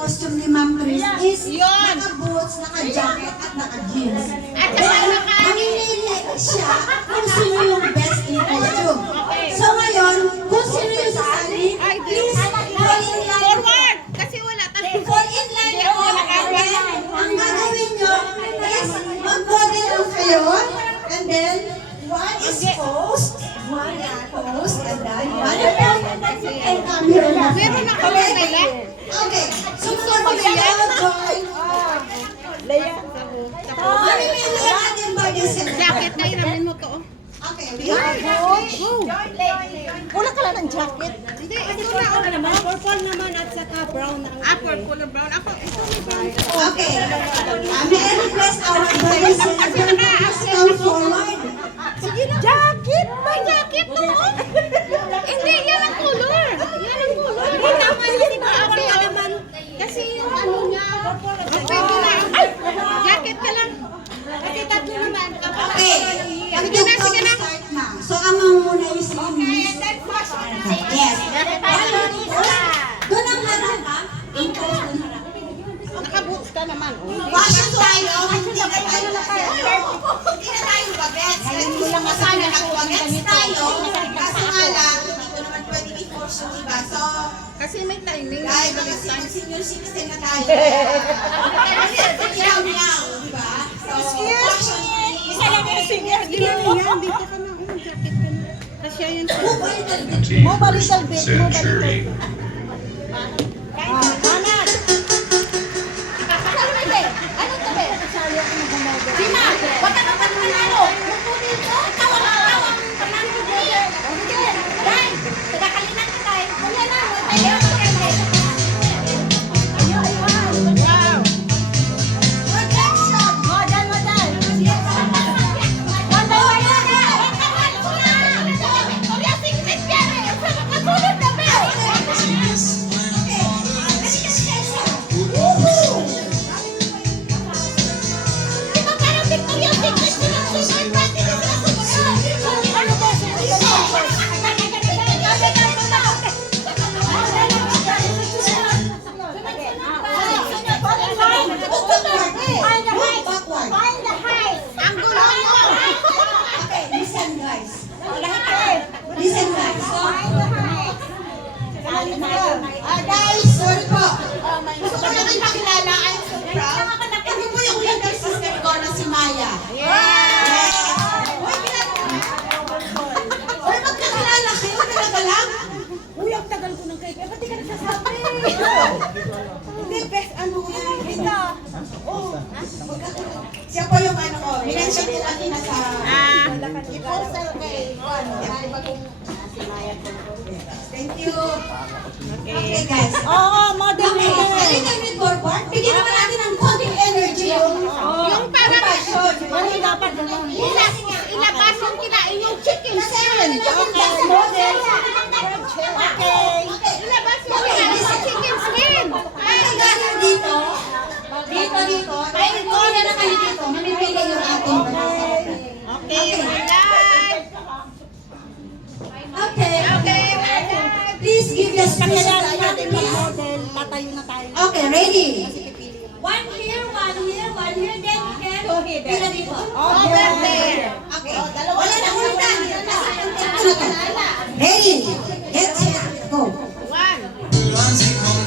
Costume ni Ma'am Chris is naka-boots, naka-jacket at naka-jeans. At mamimili siya kung sino yung best in costume. So ngayon, kung sino yung sasali, please fall in line. Forward! Kasi wala tayo. Fall in line po. Ang gagawin nyo is mag-model lang kayo. And then, one is post, one is post, and then one is and camera. Meron na kami nila. Okay, so mag-model join. Mamimili ang ating body set. Jacket na iramin mo to. Okay, we have Wala ka lang ng jacket. Hindi, ito na. Ano naman? Purple naman at saka brown. Purple brown. Ako, ito may brown. Okay. May I request our body set to come forward. Sige na. Jacket! May jacket to. Hindi, yan ang color. Yan ang color. Hindi naman yun. Okay, naman. Kasi yung ano niya. Pwede na. Jacket ka lang. Kasi tatlo naman. Okay. Sige na, sige na. So, ang muna is Miss. Yes. Doon ang harap ha? Naka-boots ka naman. Fashion tayo. Hindi na tayo bagets. Hindi lang sana nag-bagets tayo. Kaso nga lang, hindi ko naman pwede i-force yung iba. So, Kasi may timing. dahil mga senior citizen na tayo. Yaw-yaw, di ba? So, fashion is Isa lang yung senior. Hindi na yan. Dito ka na. Jacket ka na. Kasi yan. Move a little bit. Century. Manat! Ano to be? Sima! Wag ka na panalo! Kukunin mo! Tawang panalo ko dyan! Dahil! Tagakalinan ka tayo! Wala na! Tayo! Wow! protection. Model! Backward. Ang gulo mo! Okay, listen guys. Listen guys. Guys, sorry po. Gusto ko lang ipakilala, I'm so proud. Ito po yung leader sister ko na si Maya. Yes! Uy, magkakilala kayo talaga lang? Uy, ang tagal ko ng kayo. Ba't di ka nagsasabi? Hindi, best ano ko yung kita. Siya po yung ano ko. Minention ko kanina sa... I-poster kay Thank you. Okay guys. Oo, model. Okay, halika with forward. Bigyan naman natin ng konting energy yung parang- passion. Ano dapat naman? Ilabas yung kinain yung chicken skin! Okay, model. Okay. Ilabas yung kinain yung chicken skin! Galing dito. Dito. Ay, ito na kayo dito. Mamipili yung ating Okay, live! Okay. Okay, Please give the space. Kailangan natin mag-model. Tatayo na tayo. Okay, ready? One here, then here. Pila dito. over there! Okay. Wala na ulitan. Ready? Get set. Go. One! Ako sa likod!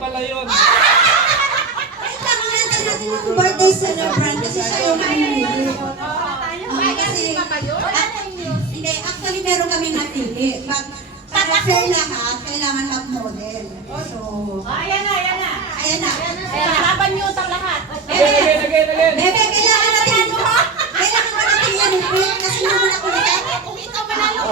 pala yun. Kailangan natin yung birthday celebrant kasi siya yung mamimili. Kasi, hindi, actually meron kami napili. But, para fair lahat, kailangan mag-model. So, Ayan na. ayan na. Laban niyo utang lahat. Again. Bebe, kailangan natin, kailangan ba natin yan i-print kasi naman ako nila. Kung ikaw manalo,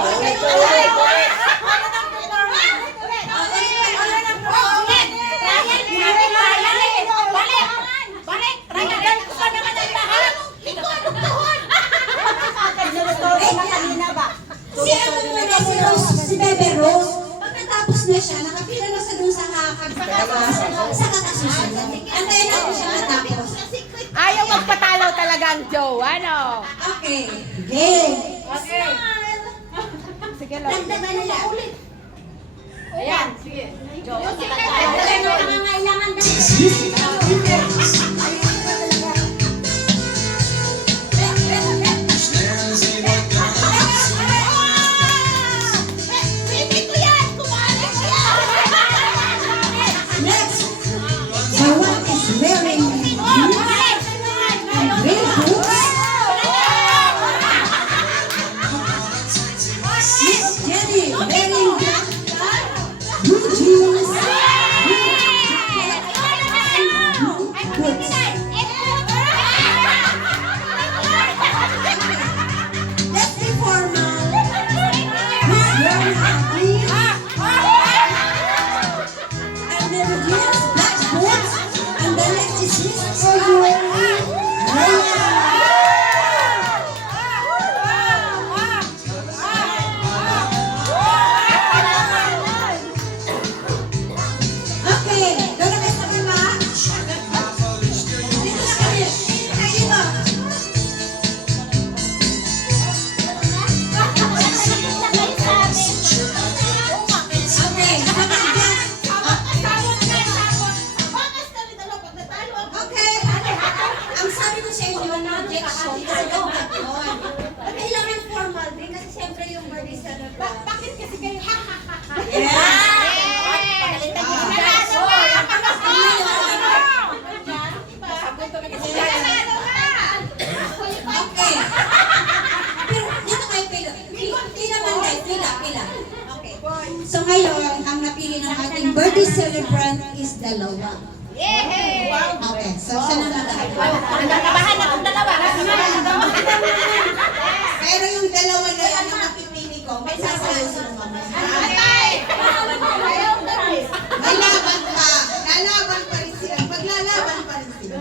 Si ano muna, si Rose, si Bebe Rose, pagkatapos na siya, nakapila na sa dun sa kakagpatas, sa kakasusunod. Antayin natin siya matapos. ayaw magpatalo talaga ang Joe, ano? Okay, game. Sige lang. Dagdagan na lang. Ayan, sige. Joe, Nangangailangan ng Next, the one is wearing green boots. Miss Jenny wearing blue jeans, blue boots. Let's be formal. Miss wearing a green and then jeans, black boots, and the next is Miss Raya. Okay, doon na kayo sa bima. Dito na kami. Kayo ba? Okay, okay. Ang sabi ko sa inyo, no objection. Kasi dapat yun. Kailangan formal din kasi siyempre yung birthday celebrant. Bakit kasi kayo? Okay. Pero dito kayo pila. Hindi naman guys, pila. Okay. So ngayon, ang napili ng ating birthday celebrant is dalawa. Okay, so siya na Nagkakabahan akong dalawa. Pero yung dalawa na yan ang napipili ko, may sasayaw sila mamaya. May laban pa. Lalaban pa rin sila. Maglalaban pa rin sila.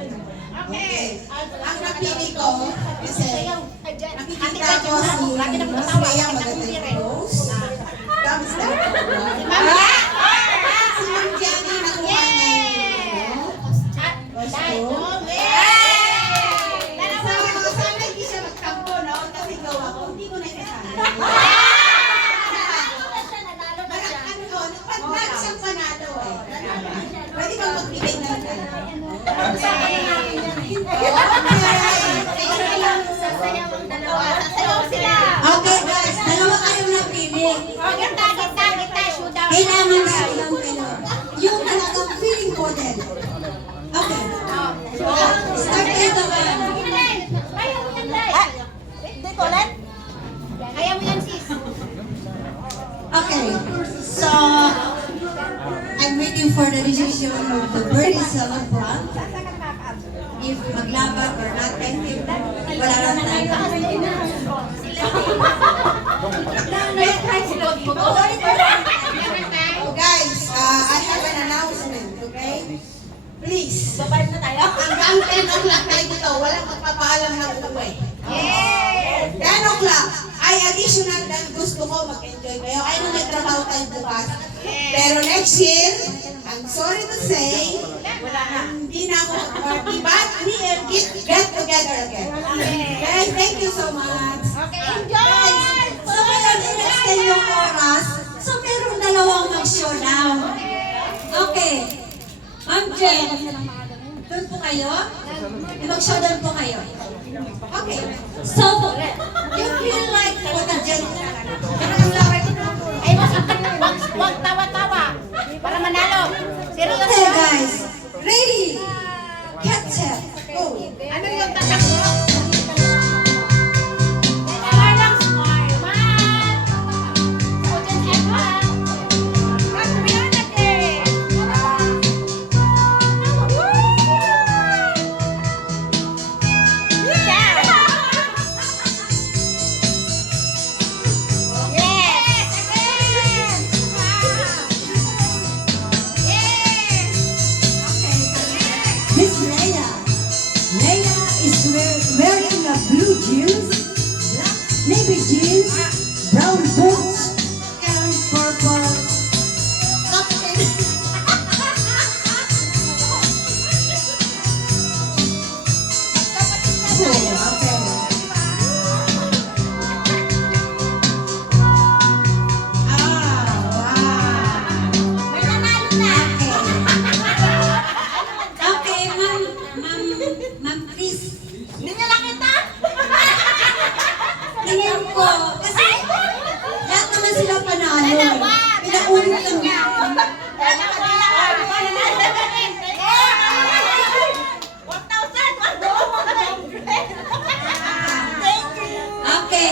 Okay. Ang napili ko, kasi nakikita ko si Masaya magandang Rose. Kamusta? Si Ma'am Jenny nakuha niya yung So, sana hindi siya magtampo, no? Kasi gawa ko, hindi ko na ikasama. Pag siyang panalo eh. Pwede kang magbigay ng Okay guys, dalawa kayong napili. Kailangan silang kayo. Yung talagang feeling model. Okay. Start kayo naman. Kaya mo yan, sis. Okay. So, I'm waiting for the decision of the birthday celebrant. If maglaban or not, I think wala lang tayo. Guys, I have an announcement, okay? Please. Hanggang 10 o'clock tayo dito, walang magpapaalam ng uwi. 10 o'clock ay additional dahil gusto ko mag-enjoy kayo. I know may trabaho tayo bukas. Pero next year, I'm sorry to say, hindi na ako mag-party, but we will get together again. Guys, thank you so much. Guys, so ngayon, in-extend yung oras. So meron dalawang mag-show now. Okay. Ma'am Jen, doon po kayo? Mag-show doon po kayo. Okay. So, you feel like photogenic. Ay, wag tawa-tawa. Para manalo. Seryoso. Okay, po. Kasi lahat naman sila panalo. Pinaulit lang niya. Okay.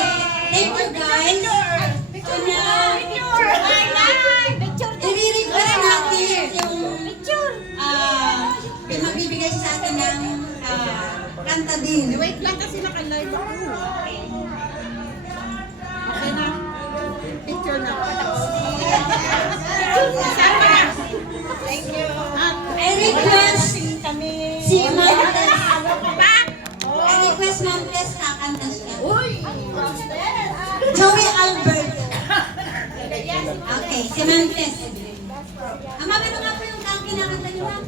Thank you guys. I-request natin yung magbibigay sa atin ng kanta din. Wait lang kasi naka-live ako. Okay na. Picture na. Thank you. I request Kami. si Ma'am Tess. I request Ma'am Tess kakanta siya. Joey Albert. Okay, si Ma'am Tess. Mami mo nga po yung kinakanta niyo, ma'am.